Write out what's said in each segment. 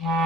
Welcome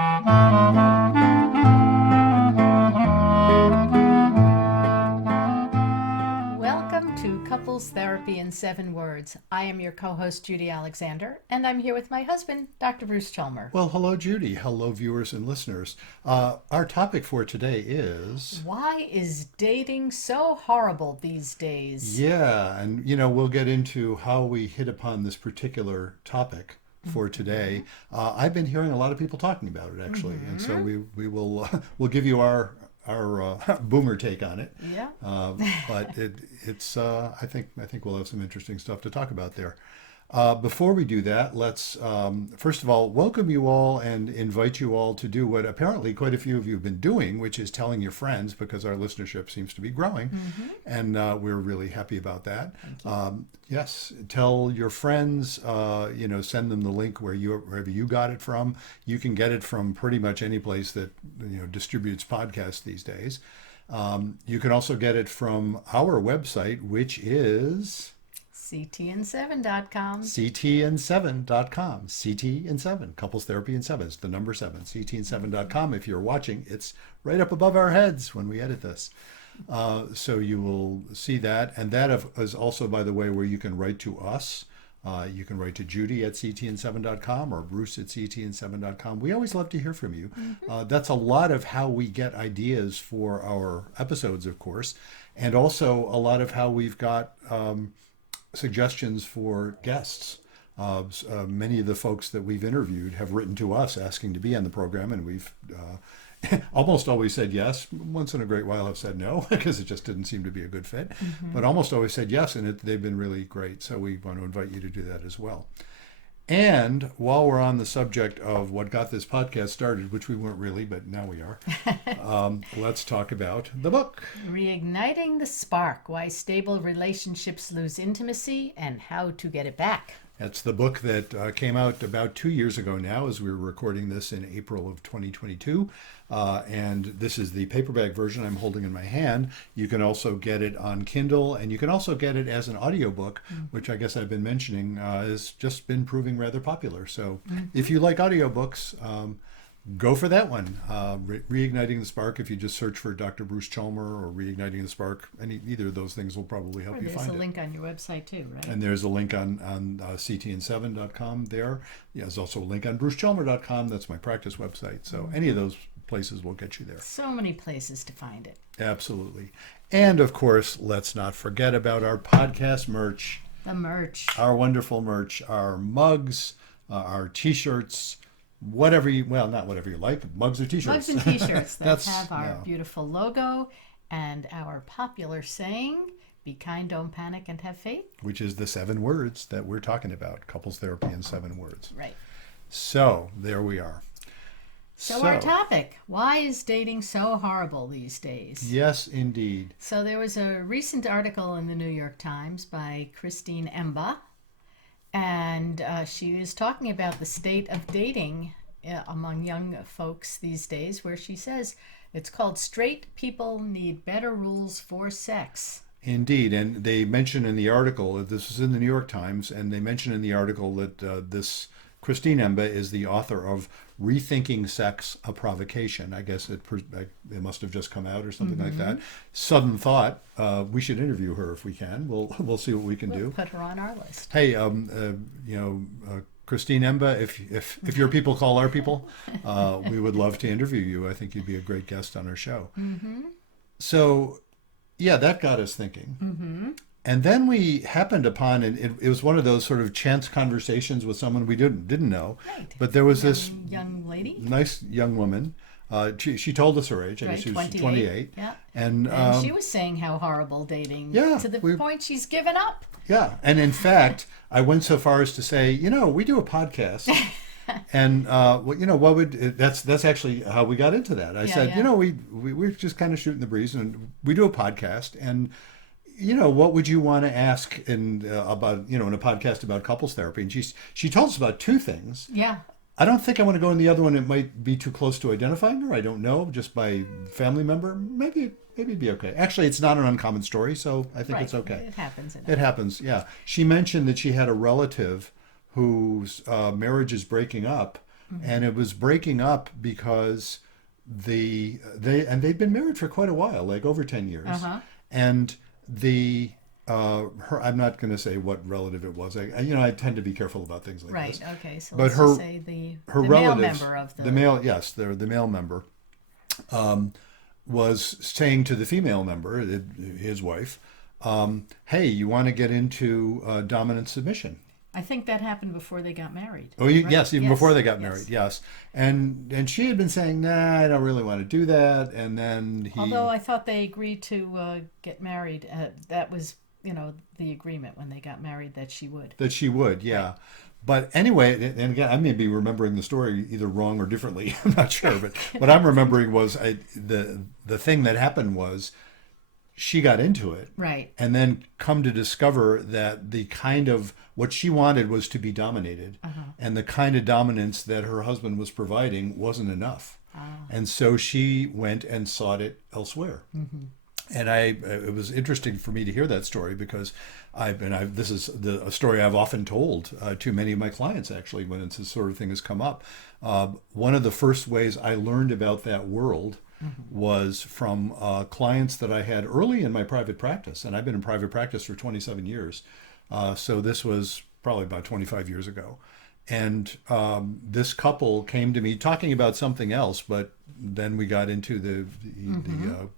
to Couples Therapy in 7 Words. I am your co-host, Judy Alexander, and I'm here with my husband, Dr. Bruce Chalmer. Well, hello, Judy. Hello, viewers and listeners. Our topic for today is... Why is dating so horrible these days? Yeah, and we'll get into how we hit upon this particular topic for today. I've been hearing a lot of people talking about it, actually, and so we will we'll give you our boomer take on it. Yeah. But it's I think we'll have some interesting stuff to talk about there. Before we do that, let's first of all welcome you all and invite you all to do what apparently quite a few of you have been doing, which is telling your friends, because our listenership seems to be growing, and we're really happy about that. Yes, tell your friends. Send them the link wherever you got it from. You can get it from pretty much any place that distributes podcasts these days. You can also get it from our website, which is ctn7.com. ctn7.com. CT7, Couples Therapy in 7. It's the number 7. ctn7.com. If you're watching, it's right up above our heads when we edit this. So you will see that. And that is also, by the way, where you can write to us. You can write to Judy at ctn7.com or Bruce at ctn7.com. We always love to hear from you. That's a lot of how we get ideas for our episodes, of course, and also a lot of how we've got suggestions for guests. Many of the folks that we've interviewed have written to us asking to be on the program, and we've almost always said yes. Once in a great while have said no, because it just didn't seem to be a good fit. But almost always said yes, and they've been really great. So we want to invite you to do that as well. And while we're on the subject of what got this podcast started, which we weren't really, but now we are, let's talk about the book. Reigniting the Spark, Why Stable Relationships Lose Intimacy and How to Get It Back. That's the book that came out about 2 years ago now, as we were recording this in April of 2022. And this is the paperback version I'm holding in my hand. You can also get it on Kindle, and you can also get it as an audiobook, which I guess I've been mentioning has just been proving rather popular. So if you like audiobooks, go for that one. Reigniting the Spark, if you just search for Dr. Bruce Chalmer or Reigniting the Spark, either of those things will probably help you find it. There's a link on your website too, right? And there's a link on ctn7.com there. Yeah, there's also a link on brucechalmer.com. That's my practice website. So any of those places will get you there. So many places to find it. Absolutely. And of course, let's not forget about our podcast merch. The merch. Our wonderful merch, our mugs, our t-shirts, whatever you, well, not whatever you like, mugs or t-shirts. Mugs and t-shirts that have our beautiful logo and our popular saying, be kind, don't panic, and have faith. Which is the 7 words that we're talking about, couples therapy in 7 words. Right. So there we are. So our topic, why is dating so horrible these days? Yes, indeed. So there was a recent article in the New York Times by Christine Emba, and she was talking about the state of dating among young folks these days, where she says it's called Straight People Need Better Rules for Sex. Indeed, and they mention in the article, this is in the New York Times, and they mention in the article that this Christine Emba is the author of Rethinking Sex, a Provocation. I guess it must have just come out or something like that. Sudden thought, we should interview her if we can. We'll see what we can do. Put her on our list. Hey, Christine Emba, if your people call our people, we would love to interview you. I think you'd be a great guest on our show. So, yeah, that got us thinking. And then we happened upon, and it was one of those sort of chance conversations with someone we didn't know. Right. But there was this young lady, nice young woman. She told us her age. I guess she was 28. Yeah. And she was saying how horrible dating, to the point she's given up. Yeah. And in fact, I went so far as to say, we do a podcast. And what would that's actually how we got into that. I said, we're just kind of shooting the breeze, and we do a podcast, and what would you want to ask about in a podcast about couples therapy? And she told us about 2 things. Yeah. I don't think I want to go in the other one. It might be too close to identifying her. I don't know, just by family member. Maybe it'd be okay. Actually, it's not an uncommon story, so I think it's okay. It happens. It happens, yeah. She mentioned that she had a relative whose marriage is breaking up and it was breaking up because they'd been married for quite a while, like over 10 years, and I'm not going to say what relative it was. I tend to be careful about things like this. Right. Okay. So But let's just say her the relatives, male member of the the male member, was saying to the female member, his wife, "Hey, you want to get into dominant submission?" I think that happened before they got married. Oh, right? yes, even before they got married, Yes. yes. And she had been saying, "Nah, I don't really want to do that." And then Although I thought they agreed to get married. That was, the agreement when they got married that she would. That she would, yeah. Right. But anyway, and again, I may be remembering the story either wrong or differently. I'm not sure, but what I'm remembering was the thing that happened was she got into it, right, and then come to discover that the kind of what she wanted was to be dominated, and the kind of dominance that her husband was providing wasn't enough, and so she went and sought it elsewhere. And it was interesting for me to hear that story because this is a story I've often told to many of my clients, actually, when this sort of thing has come up. One of the first ways I learned about that world was from clients that I had early in my private practice. And I've been in private practice for 27 years. So this was probably about 25 years ago. And this couple came to me talking about something else, but then we got into the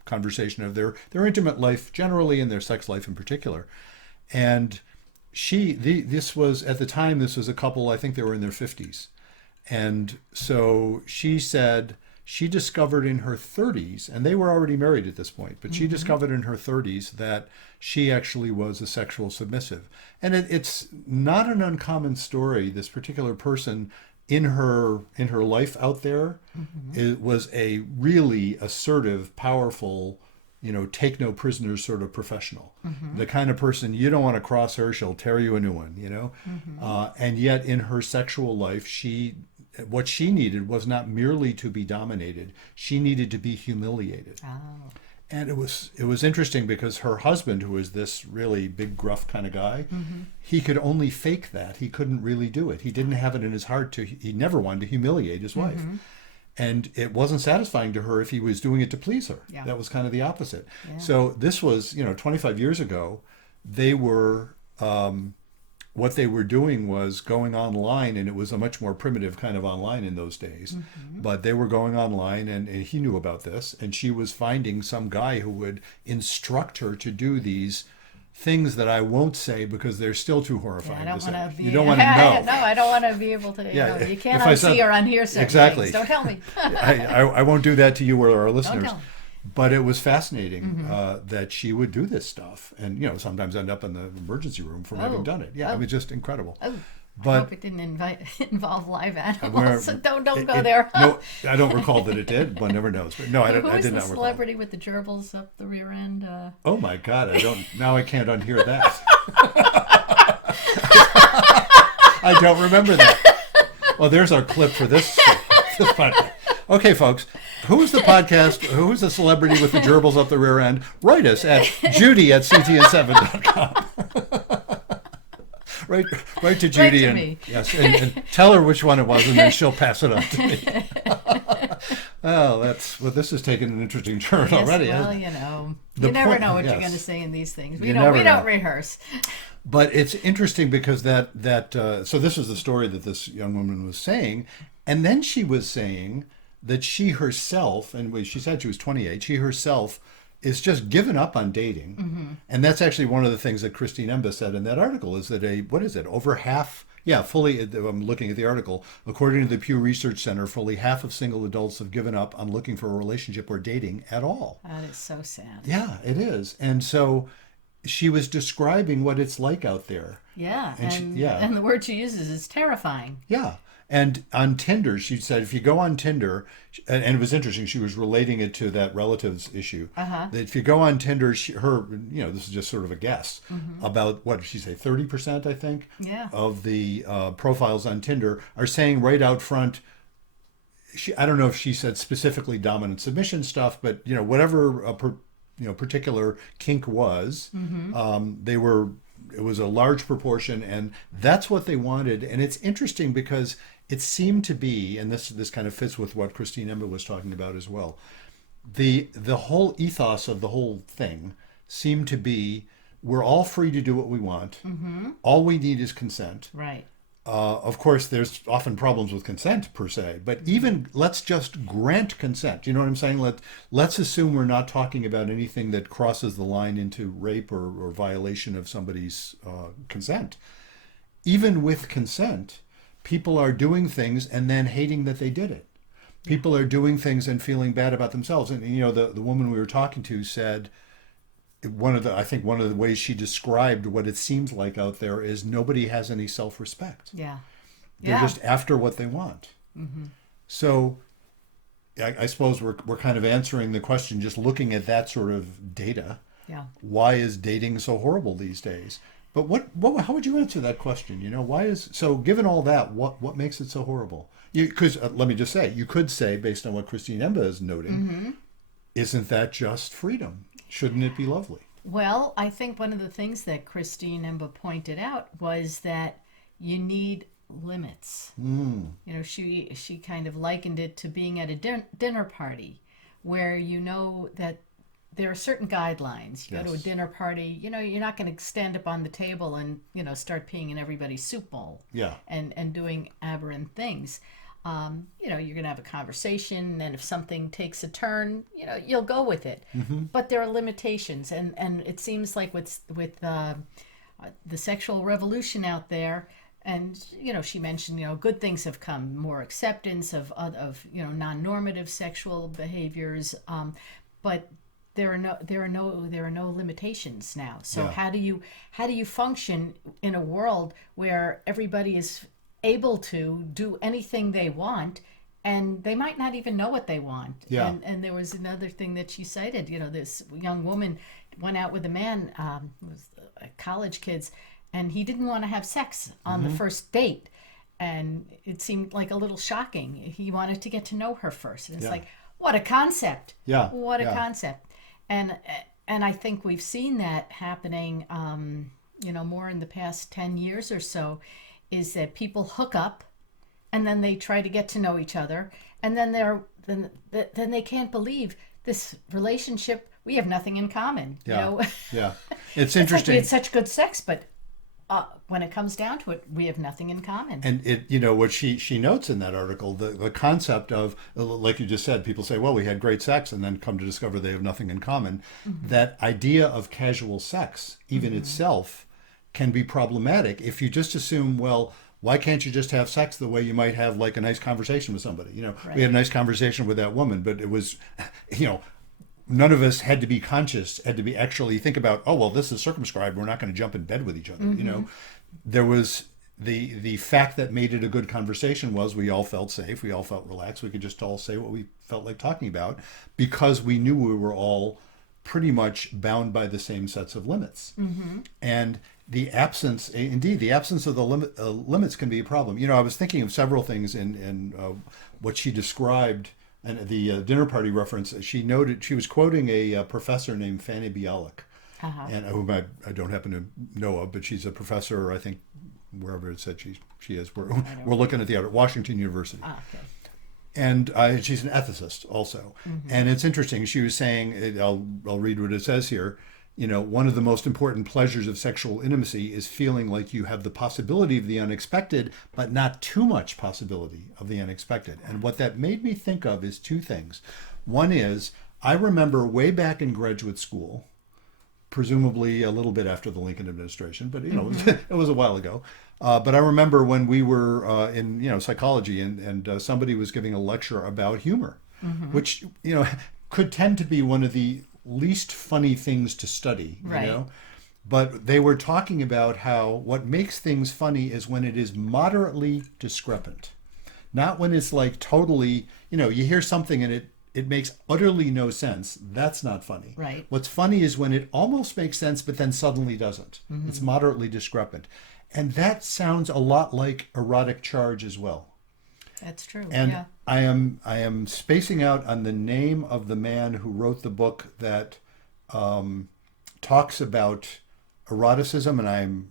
conversation of their intimate life generally and their sex life in particular. And this was, at the time, this was a couple, I think they were in their 50s. And so she said she discovered in her 30s, and they were already married at this point, but she discovered in her 30s that she actually was a sexual submissive. And it's not an uncommon story. This particular person in her life out there, it was a really assertive, powerful, take no prisoners sort of professional. The kind of person you don't want to cross her, she'll tear you a new one, and yet in her sexual life, what she needed was not merely to be dominated, she needed to be humiliated. Oh. And it was interesting because her husband, who was this really big, gruff kind of guy, he could only fake that. He couldn't really do it. He didn't have it in his heart he never wanted to humiliate his wife. And it wasn't satisfying to her if he was doing it to please her. Yeah. That was kind of the opposite. Yeah. So this was, 25 years ago, they were, what they were doing was going online, and it was a much more primitive kind of online in those days. But they were going online, and he knew about this, and she was finding some guy who would instruct her to do these things that I won't say because they're still too horrifying to say. You don't want to know. No, I don't want to be able to. You can't unsee or unhear certain exactly. things. Don't tell me. I won't do that to you or our listeners. Don't tell me. But it was fascinating that she would do this stuff, and sometimes end up in the emergency room from having done it. Yeah, it was just incredible. Oh. But I hope it didn't involve live animals. So don't go there. No, I don't recall that it did. One never knows. But no, I did not recall. Who was the celebrity with the gerbils up the rear end? Oh my God! Now I can't unhear that. I don't remember that. Well, there's our clip for this podcast. Okay, folks. Who's the celebrity with the gerbils up the rear end? Write us at judy@ctn7.com. Write to Judy me. Yes, and tell her which one it was, and then she'll pass it on to me. This has taken an interesting turn already. Well, you never know what you're going to say in these things. We don't rehearse. But it's interesting because so this is the story that this young woman was saying, and then she was saying that she herself, and she said she was 28, she herself is just given up on dating. And that's actually one of the things that Christine Emba said in that article is that over half, I'm looking at the article, according to the Pew Research Center, fully half of single adults have given up on looking for a relationship or dating at all. That is so sad. Yeah, it is. And so she was describing what it's like out there. Yeah, and the word she uses is terrifying. Yeah. And on Tinder, she said, if you go on Tinder, and it was interesting, she was relating it to that relatives issue, that if you go on Tinder, this is just sort of a guess, about, what did she say, 30%, I think, of the profiles on Tinder are saying right out front, I don't know if she said specifically dominant submission stuff, but, whatever particular kink was, it was a large proportion, and that's what they wanted. And it's interesting because it seemed to be, and this kind of fits with what Christine Emba was talking about as well. The whole ethos of the whole thing seemed to be we're all free to do what we want. All we need is consent. Right. Of course, there's often problems with consent per se, but even let's just grant consent. You know what I'm saying? Let's assume we're not talking about anything that crosses the line into rape or violation of somebody's consent. Even with consent, people are doing things and then hating that they did it. People are doing things and feeling bad about themselves. And you know, the woman we were talking to said I think one of the ways she described what it seems like out there is nobody has any self-respect. Yeah. They're just after what they want. So I suppose we're kind of answering the question just looking at that sort of data. Yeah. Why is dating so horrible these days? But how would you answer that question? You know, given all that, what makes it so horrible? Because let me just say, you could say, based on what Christine Emba is noting, isn't that just freedom? Shouldn't it be lovely? Well, I think one of the things that Christine Emba pointed out was that you need limits. You know, she kind of likened it to being at a dinner party where you know that there are certain guidelines. You go to a dinner party, you know, you're not going to stand up on the table and, you know, start peeing in everybody's soup bowl. Yeah. And doing aberrant things. You know, you're going to have a conversation, and if something takes a turn, you know, you'll go with it. But there are limitations, and it seems like with the sexual revolution out there, and you know, she mentioned, you know, good things have come, more acceptance of you know, non-normative sexual behaviors, but there are no limitations now. So how do you function in a world where everybody is able to do anything they want, and they might not even know what they want? And there was another thing that she cited. You know, this young woman went out with a man, was college kids, and he didn't want to have sex on the first date, and it seemed like a little shocking. He wanted to get to know her first, and it's like, what a concept! What a concept! And I think we've seen that happening, you know, more in the past 10 years or so. Is that people hook up, and then they try to get to know each other, and then then they can't believe this relationship. We have nothing in common. You know? It's interesting. Like we had such good sex, but when it comes down to it, we have nothing in common. And it, you know, what she notes in that article, the concept of, like you just said, people say, well, we had great sex, and then come to discover they have nothing in common. That idea of casual sex, even itself, can be problematic if you just assume, well, why can't you just have sex the way you might have like a nice conversation with somebody? You know, we had a nice conversation with that woman, but it was, you know, none of us had to be conscious, had to be actually think about, oh, well, this is circumscribed. We're not going to jump in bed with each other. You know, there was the fact that made it a good conversation was we all felt safe. We all felt relaxed. We could just all say what we felt like talking about because we knew we were all pretty much bound by the same sets of limits. And the absence of the limits can be a problem. You know, I was thinking of several things in what she described, and the dinner party reference. She noted, she was quoting a professor named Fanny Bialik, and whom I don't happen to know of, but she's a professor, I think, wherever it said she is. We're looking at Washington University. Okay. And she's an ethicist also. And it's interesting. She was saying, I'll read what it says here. You know, one of the most important pleasures of sexual intimacy is feeling like you have the possibility of the unexpected, but not too much possibility of the unexpected. And what that made me think of is two things. One is, I remember way back in graduate school, presumably a little bit after the Lincoln administration, but, you know, it was a while ago. But I remember when we were in, you know, psychology, and somebody was giving a lecture about humor, which, you know, could tend to be one of the least funny things to study, you know, but they were talking about how what makes things funny is when it is moderately discrepant, not when it's like totally, you know, you hear something and it makes utterly no sense. That's not funny. Right. What's funny is when it almost makes sense, but then suddenly doesn't. It's moderately discrepant. And that sounds a lot like erotic charge as well. That's true. And I am spacing out on the name of the man who wrote the book that talks about eroticism, and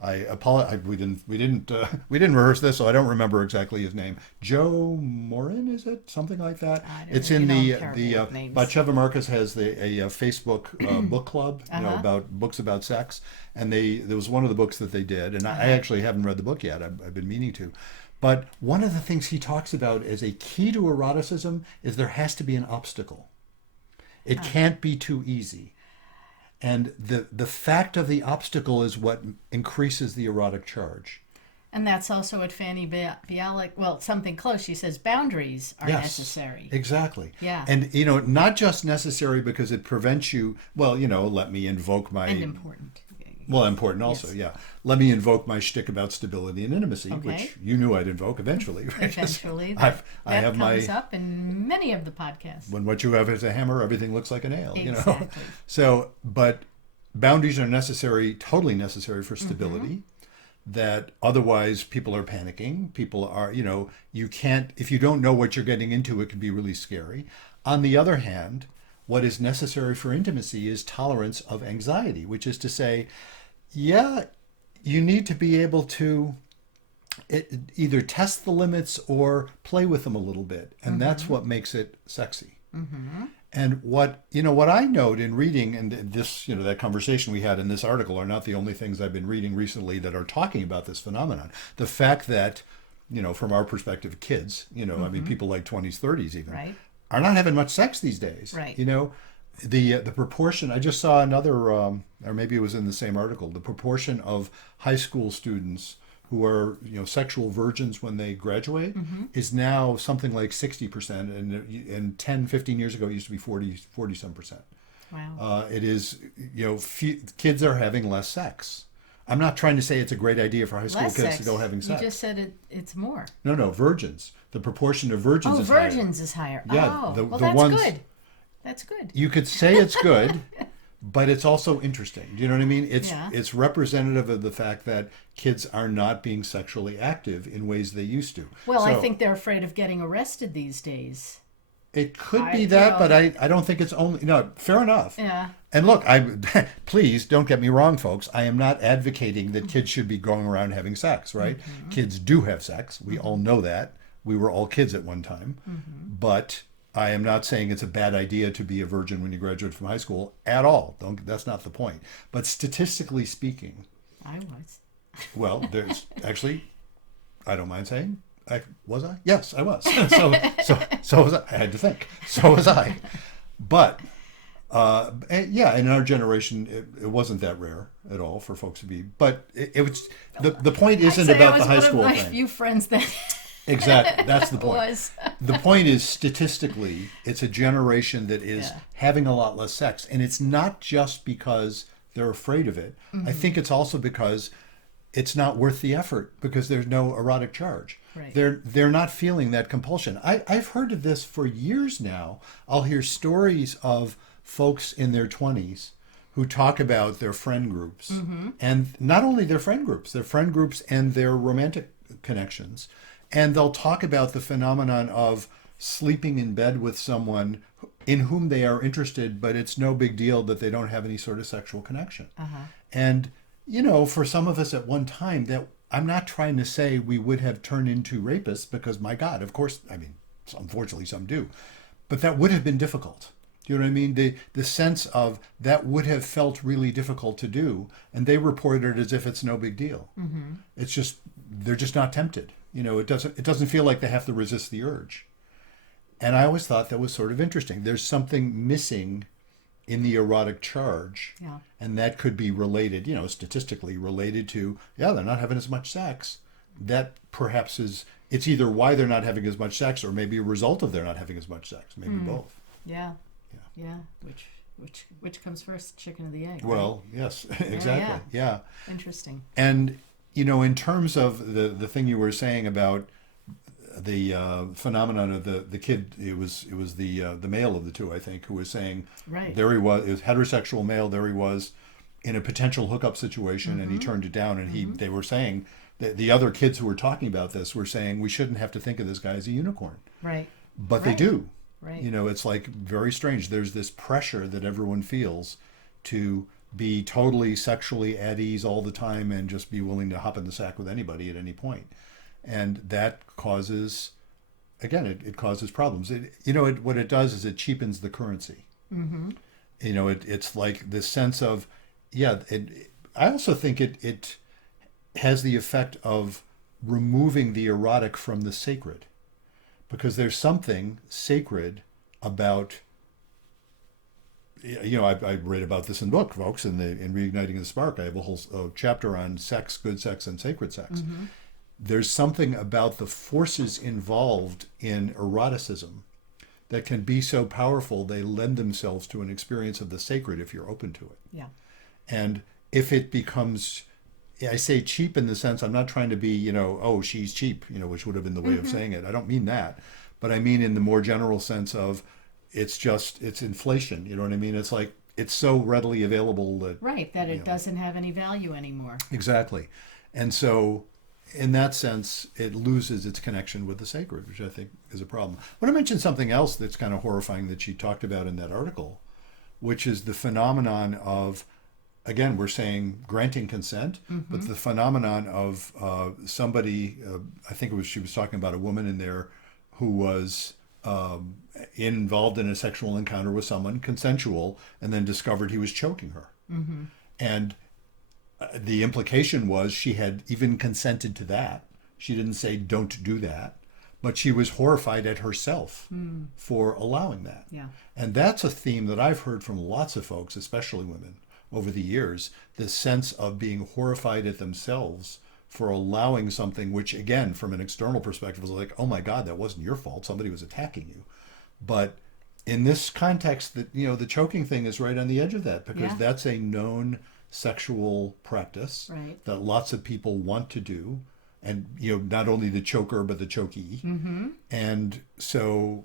I apologize. We didn't rehearse this, so I don't remember exactly his name. Joe Morin, is it something like that? I don't It's know. in I'm the terrible with names. Batsheva Marcus has a Facebook book club, Uh-huh. about books about sex, and there was one of the books that they did, and I actually haven't read the book yet. I've been meaning to, but one of the things he talks about as a key to eroticism is there has to be an obstacle. It can't be too easy. And the fact of the obstacle is what increases the erotic charge. And that's also what Fanny Bialik, well, something close. She says boundaries are Yes, necessary. exactly. Yeah. And, not just necessary because it prevents you, well, let me invoke my. And important. Well, important also, Yes. yeah. Let me invoke my shtick about stability and intimacy, Okay. which you knew I'd invoke eventually. Right? Eventually, I that have comes up in many of the podcasts. when what you have is a hammer, everything looks like a nail. Exactly. So, but boundaries are necessary, totally necessary for stability. Mm-hmm. That otherwise people are panicking. People are, you can't, if you don't know what you're getting into, it can be really scary. On the other hand, what is necessary for intimacy is tolerance of anxiety, which is to say, yeah, you need to be able to either test the limits or play with them a little bit. And that's what makes it sexy. And what I note in reading, and this, that conversation we had in this article are not the only things I've been reading recently that are talking about this phenomenon. The fact that, from our perspective, kids, I mean, people like 20s, 30s even, Right. are not having much sex these days. Right. The proportion, I just saw another, or maybe it was in the same article, the proportion of high school students who are sexual virgins when they graduate is now something like 60%, and 10, 15 years ago it used to be 40 some percent. Wow. It is, kids are having less sex. I'm not trying to say it's a great idea for high school Less kids sex. to go having sex. You just said it's more. No, virgins. The proportion of virgins Oh, is higher. virgins is higher. Yeah, Oh, the well, that's ones- good. That's good. You could say it's good, but it's also interesting. Do you know what I mean? Yeah. It's representative of the fact that kids are not being sexually active in ways they used to. Well, I So think they're afraid of getting arrested these days. it could I- be you that, know- but I don't think it's only no. Fair enough. Yeah. And look, please don't get me wrong, folks. I am not advocating that kids should be going around having sex, right? Kids do have sex. We all know that. We were all kids at one time. But I am not saying it's a bad idea to be a virgin when you graduate from high school at all. That's not the point. But statistically speaking, I was. well, there's actually, I don't mind saying, was I? Yes, I was. So was I. I had to think. So was I. But yeah, in our generation, it wasn't that rare at all for folks to be. But it was the point isn't about the high school I was one of my thing. few friends that Exactly, that's the point. was. The point is, statistically, it's a generation that is Yeah. having a lot less sex, and it's not just because they're afraid of it. I think it's also because it's not worth the effort because there's no erotic charge. Right. They're not feeling that compulsion. I've heard of this for years now. I'll hear stories of folks in their 20s who talk about their friend groups, and not only their friend groups and their romantic connections. And they'll talk about the phenomenon of sleeping in bed with someone in whom they are interested, but it's no big deal that they don't have any sort of sexual connection. And, for some of us at one time, that I'm not trying to say we would have turned into rapists because, my God, of course, I mean, unfortunately some do, but that would have been difficult. Do you know what I mean? The sense of that would have felt really difficult to do, and they report it as if it's no big deal. It's just, they're just not tempted. It doesn't feel like they have to resist the urge. And I always thought that was sort of interesting. There's something missing in the erotic charge. Yeah. And that could be related, statistically related to, they're not having as much sex. That perhaps it's either why they're not having as much sex or maybe a result of they're not having as much sex. Maybe both. Yeah. Which comes first, chicken or the egg? Well, yes, exactly. Yeah. Interesting. And, in terms of the thing you were saying about the phenomenon of the kid, it was the male of the two, I think, who was saying, Right. there he was, it was heterosexual male, there he was in a potential hookup situation, and he turned it down, and they were saying, that the other kids who were talking about this were saying, we shouldn't have to think of this guy as a unicorn. Right. But they Right. do. Right. It's like very strange. There's this pressure that everyone feels to be totally sexually at ease all the time and just be willing to hop in the sack with anybody at any point. And that causes, again, it causes problems. What it does is it cheapens the currency. Mm-hmm. It's like this sense of, yeah, I also think it has the effect of removing the erotic from the sacred, because there's something sacred about, I read about this in the book, folks, in Reigniting the Spark. I have a whole chapter on sex, good sex, and sacred sex. Mm-hmm. There's something about the forces involved in eroticism that can be so powerful they lend themselves to an experience of the sacred if you're open to it. Yeah. And if it becomes, I say cheap in the sense, I'm not trying to be, oh, she's cheap, which would have been the way of saying it. I don't mean that. But I mean in the more general sense of it's inflation. You know what I mean? It's like it's so readily available that... Right, that it doesn't have any value anymore. Exactly. And so in that sense, it loses its connection with the sacred, which I think is a problem. I want to mention something else that's kind of horrifying that she talked about in that article, which is the phenomenon of, again, we're saying granting consent, but the phenomenon of somebody, I think she was talking about a woman in there who was involved in a sexual encounter with someone, consensual, and then discovered he was choking her. Mm-hmm. And the implication was she had even consented to that. She didn't say, don't do that. But she was horrified at herself for allowing that. Yeah. And that's a theme that I've heard from lots of folks, especially women, over the years, this sense of being horrified at themselves for allowing something which, again, from an external perspective, was like, oh my God, that wasn't your fault. Somebody was attacking you. But in this context, that the choking thing is right on the edge of that, because that's a known sexual practice that lots of people want to do. And, not only the choker, but the chokee. Mm-hmm. And so,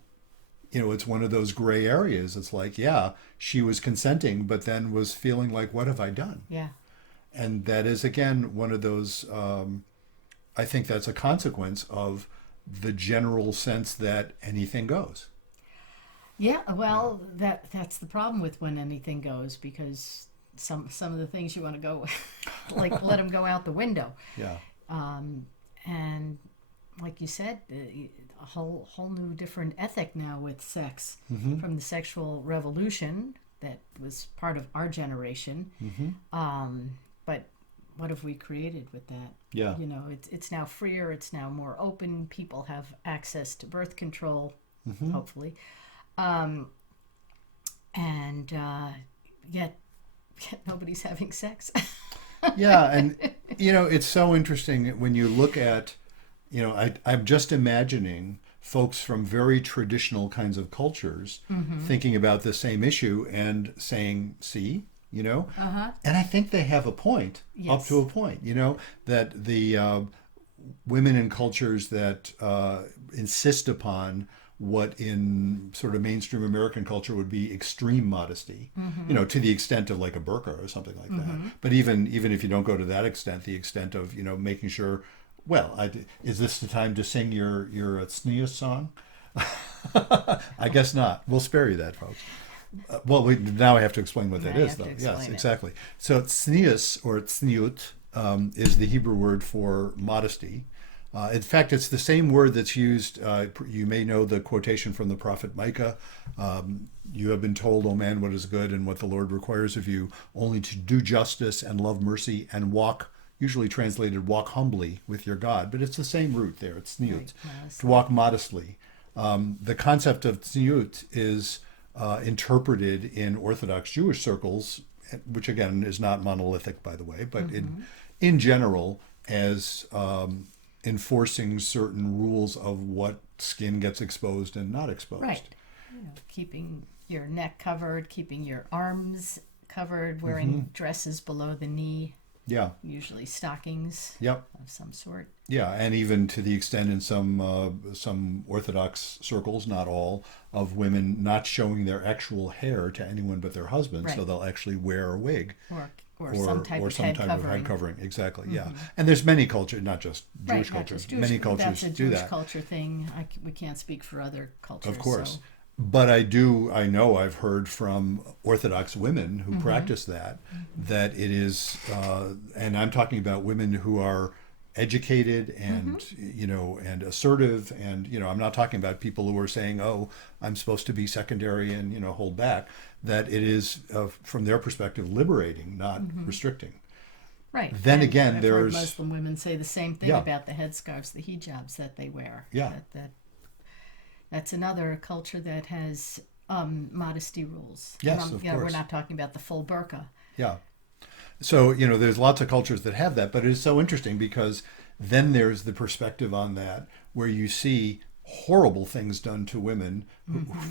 it's one of those gray areas. It's like, yeah, she was consenting, but then was feeling like, what have I done? Yeah. And that is, again, one of those, I think that's a consequence of the general sense that anything goes. Yeah, well, that's the problem with when anything goes, because some of the things you want to go, like let them go out the window. Yeah. And like you said, a whole new different ethic now with sex, from the sexual revolution that was part of our generation. But what have we created with that? Yeah. It's now freer. It's now more open. People have access to birth control, hopefully. And yet nobody's having sex. Yeah, and it's so interesting when you look at, I'm just imagining folks from very traditional kinds of cultures thinking about the same issue and saying, see, and I think they have a point, up to a point, that the women in cultures that insist upon what in sort of mainstream American culture would be extreme modesty, to the extent of like a burqa or something like that. But even if you don't go to that extent, the extent of, making sure, well, is this the time to sing your tznius song? I guess not. We'll spare you that, folks. Now I have to explain what that is, though. Yes, exactly. So tznius or tzniut is the Hebrew word for modesty. In fact, it's the same word that's used. You may know the quotation from the prophet Micah. You have been told, O man, what is good and what the Lord requires of you, only to do justice and love mercy and walk, usually translated walk humbly with your God. But it's the same root there. It's tzniut, to walk modestly. The concept of tzniut is interpreted in Orthodox Jewish circles, which again is not monolithic, by the way, but in general as enforcing certain rules of what skin gets exposed and not exposed. Right. Keeping your neck covered, keeping your arms covered, wearing dresses below the knee. Yeah. Usually stockings. Yep. Of some sort. Yeah, and even to the extent in some Orthodox circles, not all, of women not showing their actual hair to anyone but their husband, so they'll actually wear a wig. Or some type of head covering. Exactly, yeah. And there's many cultures, not just Jewish cultures, many cultures that's a do Jewish that. culture thing. We can't speak for other cultures. Of course. So. But I know I've heard from Orthodox women who practice that it is, and I'm talking about women who are educated and, and assertive. And, I'm not talking about people who are saying, oh, I'm supposed to be secondary and, hold back. That it is, from their perspective, liberating, not restricting. Right. Then And again, I've heard there's, Muslim women say the same thing Yeah. about the headscarves, the hijabs that they wear. Yeah. That's another culture that has modesty rules. Yes, And of we're course. not talking about the full burqa. Yeah. So, there's lots of cultures that have that, but it's so interesting because then there's the perspective on that where you see horrible things done to women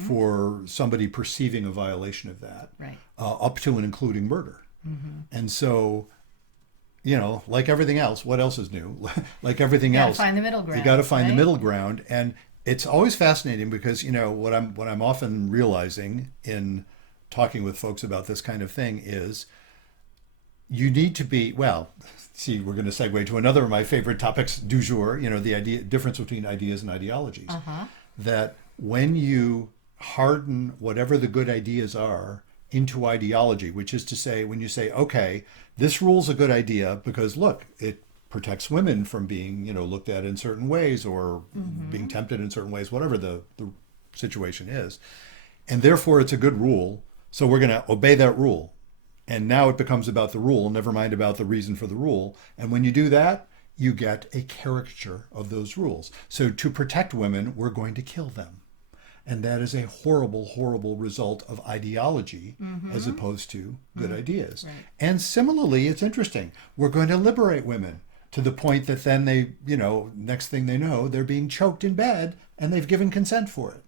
for somebody perceiving a violation of that, Right. up to and including murder. And so, like everything else, what else is new? Like everything You gotta else, find the middle ground. you got to find the right? middle ground. And it's always fascinating because, what I'm often realizing in talking with folks about this kind of thing is you need to be, well, see, we're going to segue to another of my favorite topics du jour, the difference between ideas and ideologies. That when you harden whatever the good ideas are into ideology, which is to say, when you say, okay, this rule's a good idea because look, it protects women from being, looked at in certain ways or being tempted in certain ways, whatever the situation is. And therefore it's a good rule. So we're going to obey that rule. And now it becomes about the rule, never mind about the reason for the rule. And when you do that, you get a caricature of those rules. So to protect women, we're going to kill them. And that is a horrible, horrible result of ideology as opposed to good ideas. Right. And similarly, it's interesting. We're going to liberate women to the point that then they, next thing they know, they're being choked in bed and they've given consent for it.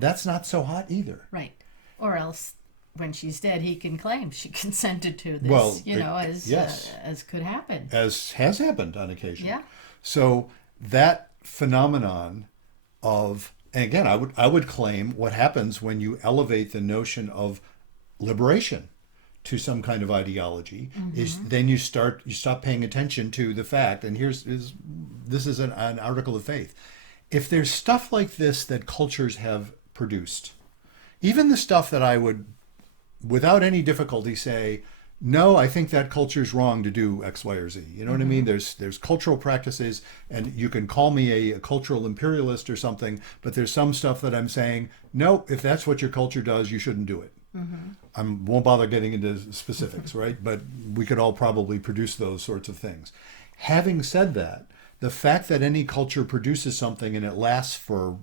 That's not so hot either. Right. Or else, when she's dead, he can claim she consented to this, Well, as could happen. As has happened on occasion. Yeah. So that phenomenon of, and again, I would claim what happens when you elevate the notion of liberation to some kind of ideology is then you stop paying attention to the fact, and this is an article of faith. If there's stuff like this that cultures have produced, even the stuff that I would, without any difficulty, say, no, I think that culture is wrong to do X, Y, or Z. You know what I mean? There's cultural practices, and you can call me a cultural imperialist or something, but there's some stuff that I'm saying, no, if that's what your culture does, you shouldn't do it. I won't bother getting into specifics, right? But we could all probably produce those sorts of things. Having said that, the fact that any culture produces something and it lasts for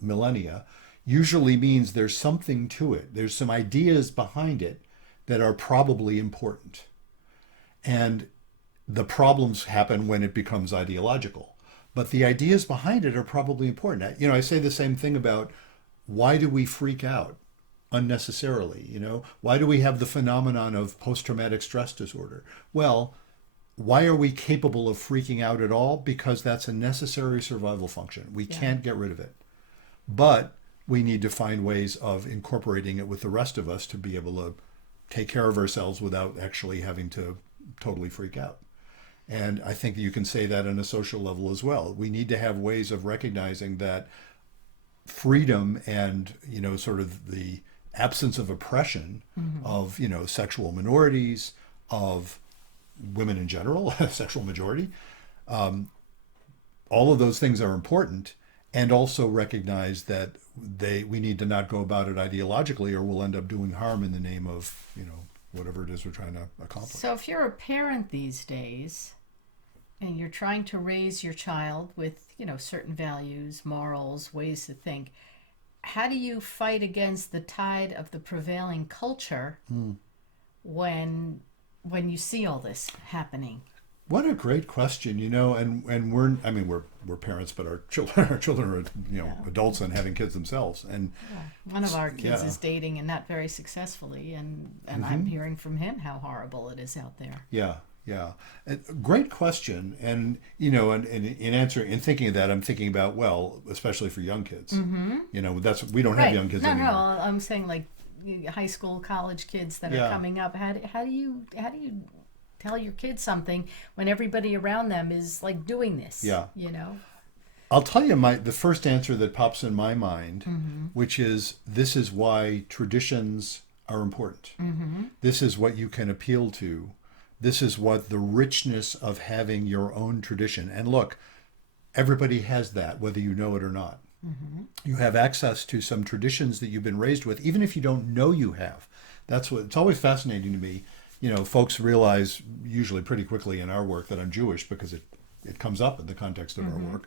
millennia usually means there's something to it. There's some ideas behind it that are probably important. And the problems happen when it becomes ideological. But the ideas behind it are probably important. I say the same thing about why do we freak out unnecessarily? Why do we have the phenomenon of post-traumatic stress disorder? Well, why are we capable of freaking out at all? Because that's a necessary survival function. We can't get rid of it. But we need to find ways of incorporating it with the rest of us to be able to take care of ourselves without actually having to totally freak out. And I think you can say that on a social level as well. We need to have ways of recognizing that freedom and, sort of the absence of oppression of, sexual minorities, of women in general, sexual majority, all of those things are important, and also recognize that we need to not go about it ideologically, or we'll end up doing harm in the name of, whatever it is we're trying to accomplish. So if you're a parent these days and you're trying to raise your child with, certain values, morals, ways to think, how do you fight against the tide of the prevailing culture when you see all this happening? What a great question, and we're parents, but our children are, adults and having kids themselves. And one of our kids is dating, and not very successfully, and I'm hearing from him how horrible it is out there. Yeah. Great question. And, and in thinking of that, I'm thinking about, well, especially for young kids, we don't have young kids anymore. No, I'm saying like high school, college kids that are coming up. How do you tell your kids something when everybody around them is like doing this? Yeah. I'll tell you the first answer that pops in my mind, which is this is why traditions are important. This is what you can appeal to. This is what the richness of having your own tradition. And look, everybody has that, whether you know it or not. You have access to some traditions that you've been raised with, even if you don't know you have. That's what it's always fascinating to me. You know, folks realize usually pretty quickly in our work that I'm Jewish because it comes up in the context of our work.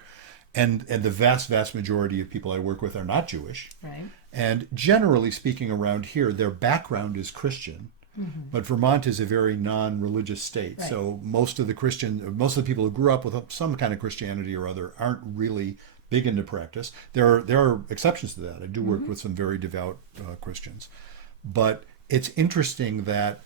And the vast majority of people I work with are not Jewish. Right. And generally speaking around here, their background is Christian. But Vermont is a very non-religious state. Right. So most of the people who grew up with some kind of Christianity or other aren't really big into practice. There are exceptions to that. I do work with some very devout Christians. But it's interesting that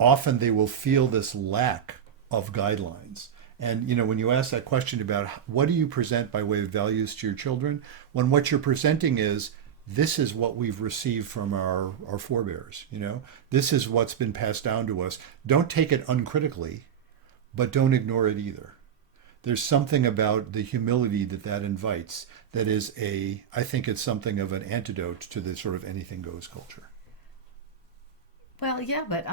often they will feel this lack of guidelines. And, you know, when you ask that question about what do you present by way of values to your children, when what you're presenting is, this is what we've received from our forebears, you know, this is what's been passed down to us. Don't take it uncritically, but don't ignore it either. There's something about the humility that invites that is I think it's something of an antidote to the sort of anything goes culture. Well, yeah, but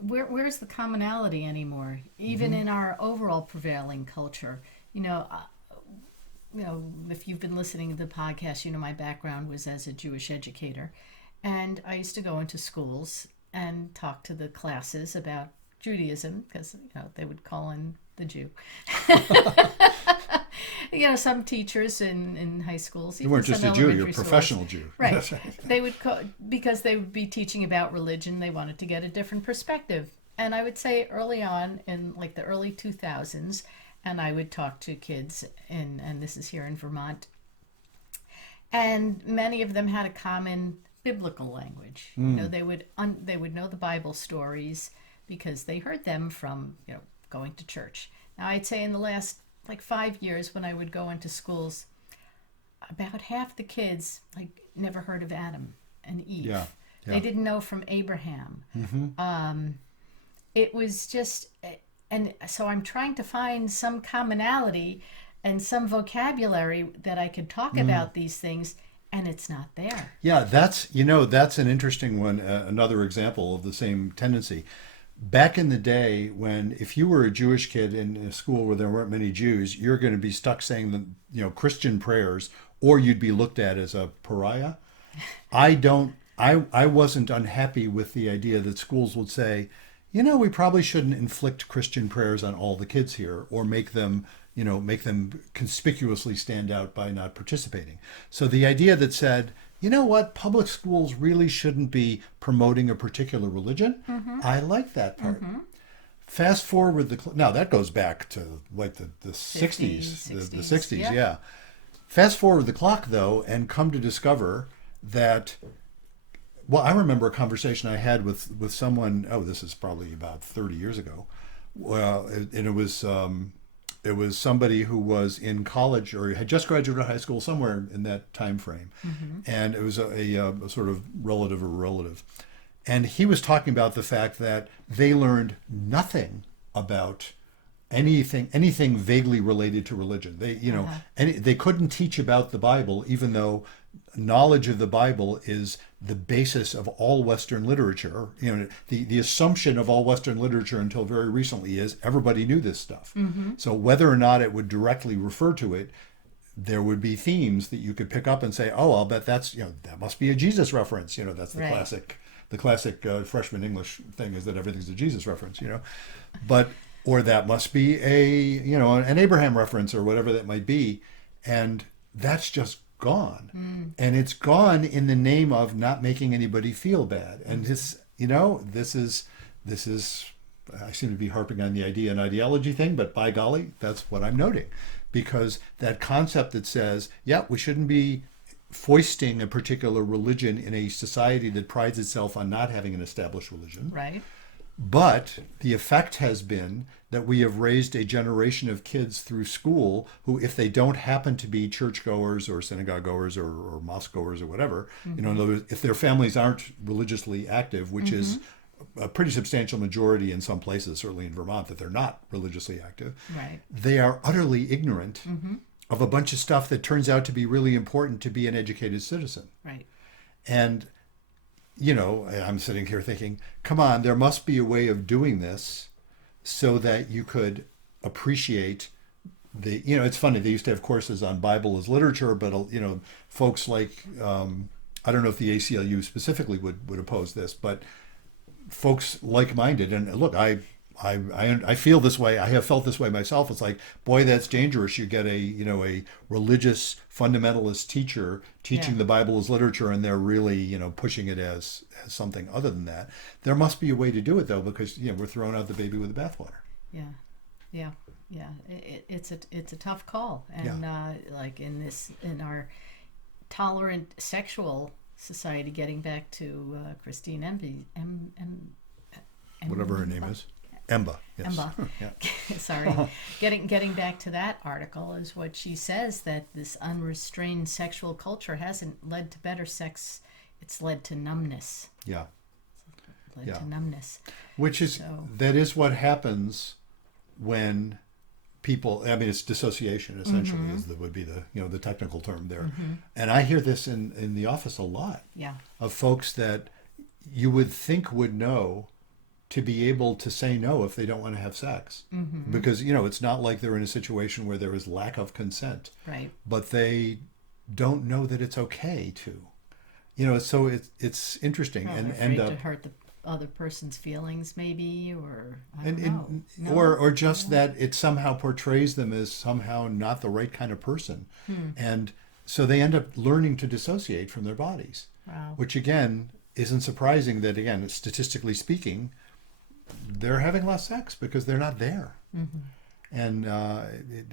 where's the commonality anymore? Even in our overall prevailing culture, you know, if you've been listening to the podcast, you know my background was as a Jewish educator, and I used to go into schools and talk to the classes about Judaism because they would call in the Jew. Some teachers in high schools. You weren't just a Jew; you're a professional Jew, right? They would because they would be teaching about religion. They wanted to get a different perspective, and I would say early on in like the early 2000s. And I would talk to kids, and this is here in Vermont, and many of them had a common biblical language. You know, they would know the Bible stories because they heard them from going to church. Now, I'd say in the last 5 years, when I would go into schools, about half the kids never heard of Adam and Eve. Yeah. They didn't know from Abraham. It was just. And so I'm trying to find some commonality and some vocabulary that I could talk about these things, and it's not there. Yeah, that's an interesting one, another example of the same tendency. Back in the day when if you were a Jewish kid in a school where there weren't many Jews, you're going to be stuck saying the Christian prayers, or you'd be looked at as a pariah. I wasn't unhappy with the idea that schools would say, we probably shouldn't inflict Christian prayers on all the kids here or make them conspicuously stand out by not participating. So the idea that said, public schools really shouldn't be promoting a particular religion, I like that part. Fast forward now that goes back to the 60s, the 60s, yeah. Fast forward the clock though, and come to discover that. Well, I remember a conversation I had with someone. Oh, this is probably about 30 years ago. Well, and it was somebody who was in college or had just graduated high school somewhere in that time frame, and it was a sort of relative, and he was talking about the fact that they learned nothing about anything vaguely related to religion. They couldn't teach about the Bible, even though knowledge of the Bible is the basis of all Western literature. The assumption of all Western literature until very recently is everybody knew this stuff. So whether or not it would directly refer to it, there would be themes that you could pick up and say, oh, I'll bet that's, that must be a Jesus reference. That's the classic freshman English thing is that everything's a Jesus reference, but, or that must be an Abraham reference or whatever that might be. And that's just gone. And it's gone in the name of not making anybody feel bad. And this is I seem to be harping on the idea and ideology thing, but by golly, that's what I'm noting. Because that concept that says, we shouldn't be foisting a particular religion in a society that prides itself on not having an established religion. Right. But the effect has been that we have raised a generation of kids through school who, if they don't happen to be churchgoers or synagogue goers or mosque goers or whatever, in other words, if their families aren't religiously active, which is a pretty substantial majority in some places, certainly in Vermont, that they're not religiously active, right. They are utterly ignorant of a bunch of stuff that turns out to be really important to be an educated citizen. Right. And, I'm sitting here thinking, come on, there must be a way of doing this so that you could appreciate it's funny, they used to have courses on Bible as literature, but, folks like, I don't know if the ACLU specifically would oppose this, but folks like-minded, and look, I feel this way. I have felt this way myself. It's like, boy, that's dangerous. You get a religious fundamentalist teacher teaching the Bible as literature, and they're really pushing it as something other than that. There must be a way to do it though, because we're throwing out the baby with the bathwater. Yeah. It's a tough call, and like in our tolerant sexual society, getting back to Christine Emby, Whatever her name is. Emba, yes. Emba. Yeah. Sorry. Getting back to that article is what she says, that this unrestrained sexual culture hasn't led to better sex, it's led to numbness. Yeah. To numbness. Which is, that is what happens when people, it's dissociation essentially would be the technical term there. And I hear this in the office a lot. Yeah. Of folks that you would think would know to be able to say no if they don't want to have sex. Because, it's not like they're in a situation where there is lack of consent. Right. But they don't know that it's okay to. So it's interesting. Well, and they're afraid to hurt the other person's feelings, maybe, or I don't know. No? Or just that it somehow portrays them as somehow not the right kind of person. And so they end up learning to dissociate from their bodies. Wow. Which again isn't surprising that, again, statistically speaking, they're having less sex because they're not there. And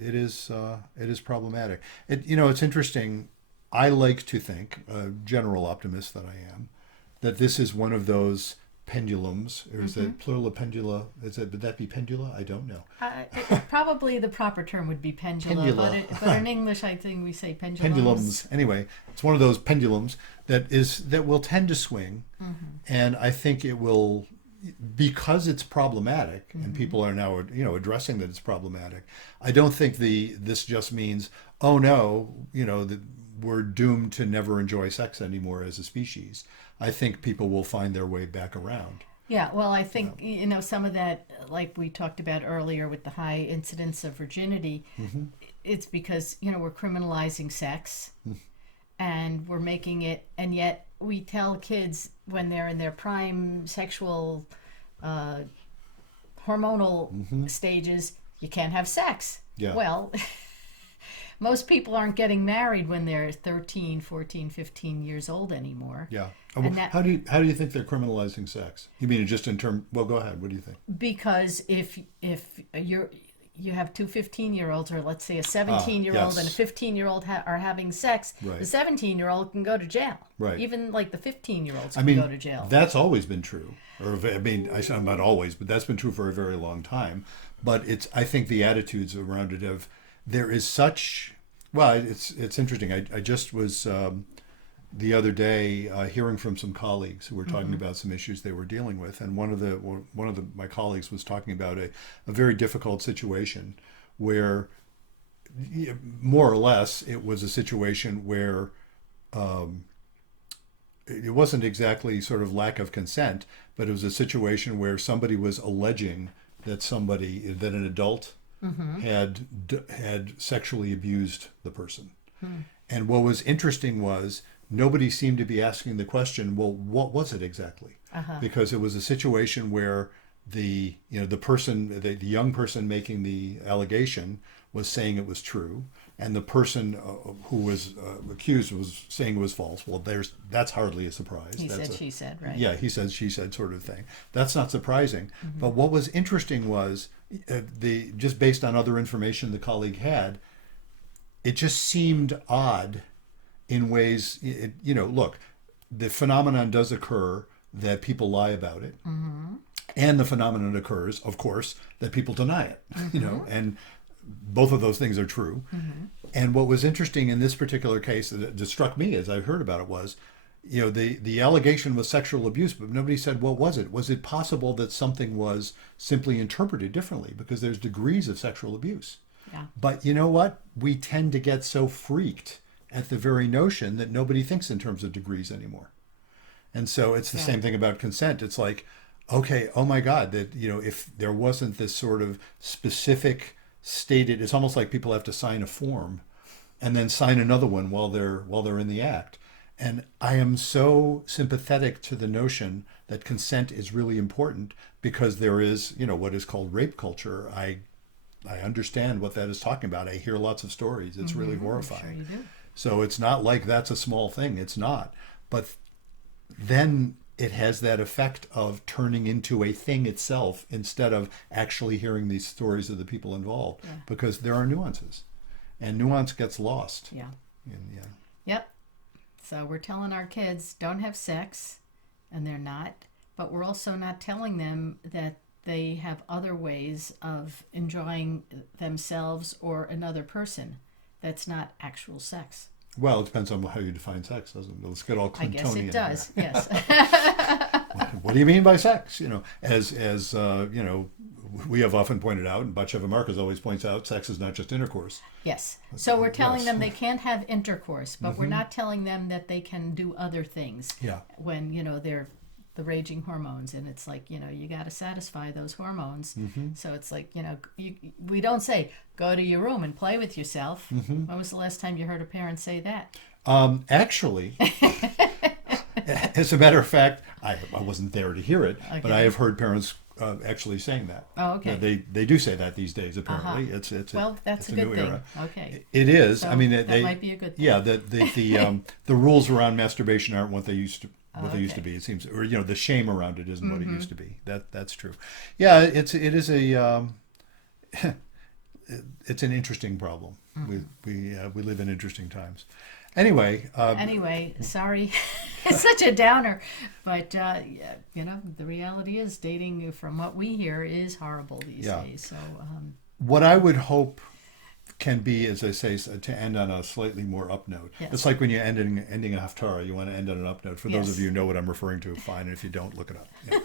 it is problematic. It's interesting. I like to think, a general optimist that I am, that this is one of those pendulums, or is it plural of pendula? Would that be pendula? I don't know. Probably the proper term would be pendula. But in English, I think we say pendulums. Pendulums. Anyway, it's one of those pendulums that will tend to swing, and I think it will, because it's problematic, and people are now addressing that it's problematic. I don't think this just means, oh no, that we're doomed to never enjoy sex anymore as a species. I think people will find their way back around. Yeah, well, I think, some of that, like we talked about earlier with the high incidence of virginity, it's because, we're criminalizing sex and we're making it, and yet we tell kids when they're in their prime sexual hormonal stages, you can't have sex. Yeah. Well, most people aren't getting married when they're 13, 14, 15 years old anymore. Yeah. And how do you think they're criminalizing sex? You mean just in terms? Well, go ahead. What do you think? Because if you have two 15-year-olds, or let's say a 17-year-old and a 15-year-old are having sex, right. The 17-year-old can go to jail. Right. Even like the 15-year-olds can go to jail. That's always been true. I'm not always, but that's been true for a very long time. But I think the attitudes around it there is such, it's interesting. I just was the other day hearing from some colleagues who were talking about some issues they were dealing with, and one of my colleagues was talking about a very difficult situation where, more or less, it was a situation where it wasn't exactly sort of lack of consent, but it was a situation where somebody was alleging that an adult had sexually abused the person. And what was interesting was nobody seemed to be asking the question, well, what was it exactly? Because it was a situation where the young person making the allegation was saying it was true, and the person who was accused was saying it was false. Well, that's hardly a surprise. He said, she said, right? Yeah, he said, she said sort of thing. That's not surprising. But what was interesting was just based on other information the colleague had, it just seemed odd in ways. Look, the phenomenon does occur that people lie about it, and the phenomenon occurs, of course, that people deny it. And both of those things are true. And what was interesting in this particular case that just struck me as I heard about it was, the allegation was sexual abuse, but nobody said, what was it? Was it possible that something was simply interpreted differently? Because there's degrees of sexual abuse. Yeah. But you know what? We tend to get so freaked at the very notion that nobody thinks in terms of degrees anymore. And so it's the Yeah. same thing about consent. It's like, okay, oh my God, that, if there wasn't this sort of specific stated, it's almost like people have to sign a form and then sign another one while they're in the act. And I am so sympathetic to the notion that consent is really important because there is, what is called rape culture. I understand what that is talking about. I hear lots of stories. It's really horrifying. Sure you do. So it's not like that's a small thing. It's not. But then it has that effect of turning into a thing itself instead of actually hearing these stories of the people involved, because there are nuances, and nuance gets lost. Yeah. Yeah. Yep. So we're telling our kids don't have sex, and they're not, but we're also not telling them that they have other ways of enjoying themselves or another person that's not actual sex. Well, it depends on how you define sex, doesn't it? Let's get all I Clintonian. guess it does, here. yes. What do you mean by sex? As we have often pointed out, and Batsheva Marcus always points out, sex is not just intercourse. Yes. So we're telling Yes. them they can't have intercourse, but we're not telling them that they can do other things. Yeah. When, they're the raging hormones, and it's like, you got to satisfy those hormones. So it's like, we don't say, go to your room and play with yourself. When was the last time you heard a parent say that? Actually, as a matter of fact, I wasn't there to hear it, but I have heard parents actually saying that. Oh, okay. They do say that these days. Apparently, it's Well, that's it's a good new thing. era. Okay. It is. So I mean, that they might be a good thing. Yeah, the rules around masturbation aren't what they used to. What they used to Okay. be, it seems, or the shame around it isn't what it used to be. That's true. Yeah, it is a it's an interesting problem. We live in interesting times. Anyway, Anyway, sorry, it's such a downer, but the reality is dating, from what we hear, is horrible these days. So what I would hope can be, as I say, to end on a slightly more up note. Yes. It's like when you're ending a haftarah, you want to end on an up note. For those Yes. of you who know what I'm referring to, fine. And if you don't, look it up. Yeah.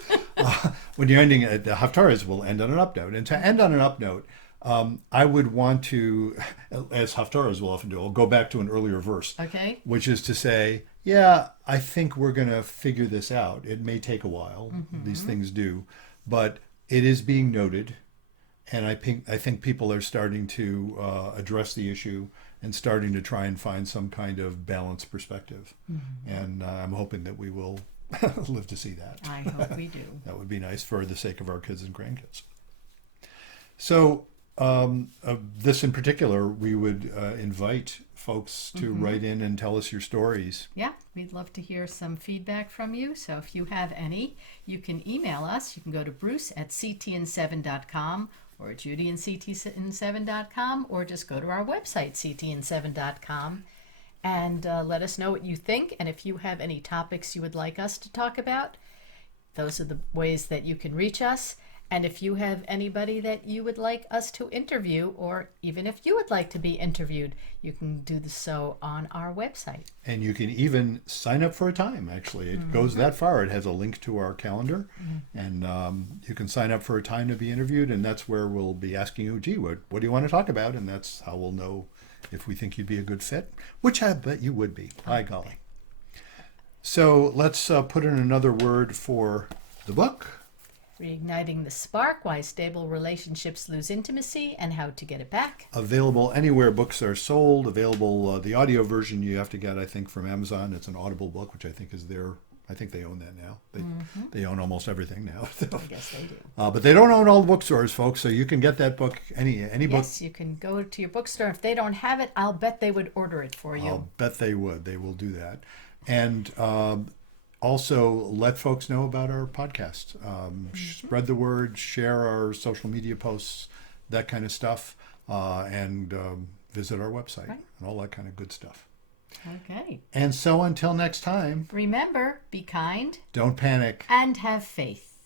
When you're ending the haftarahs, will end on an up note. And to end on an up note, I would want to, as haftarahs will often do, I'll go back to an earlier verse, okay. which is to say, yeah, I think we're going to figure this out. It may take a while. These things do, but it is being noted. And I think people are starting to address the issue and starting to try and find some kind of balanced perspective. And I'm hoping that we will live to see that. I hope we do. That would be nice for the sake of our kids and grandkids. So this in particular, we would invite folks to write in and tell us your stories. Yeah, we'd love to hear some feedback from you. So if you have any, you can email us. You can go to bruce@ctn7.com or judy@ctn7.com, or just go to our website, ctn7.com, and let us know what you think. And if you have any topics you would like us to talk about, those are the ways that you can reach us. And if you have anybody that you would like us to interview, or even if you would like to be interviewed, you can do so on our website. And you can even sign up for a time, actually. It goes that far. It has a link to our calendar. And you can sign up for a time to be interviewed. And that's where we'll be asking you, gee, what do you want to talk about? And that's how we'll know if we think you'd be a good fit, which I bet you would be. By golly. So let's put in another word for the book. Reigniting the Spark, Why Stable Relationships Lose Intimacy and How to Get It Back. Available anywhere books are sold. Available, the audio version you have to get, I think, from Amazon. It's an Audible book, which I think is I think they own that now. They own almost everything now. I guess they do. But they don't own all the bookstores, folks, so you can get that book, any book. Yes, you can go to your bookstore. If they don't have it, I'll bet they would order it for you. I'll bet they would. They will do that. And also let folks know about our podcast. Spread the word, share our social media posts, that kind of stuff, and visit our website and all that kind of good stuff. Okay. And so until next time, Remember, be kind don't panic. and have faith.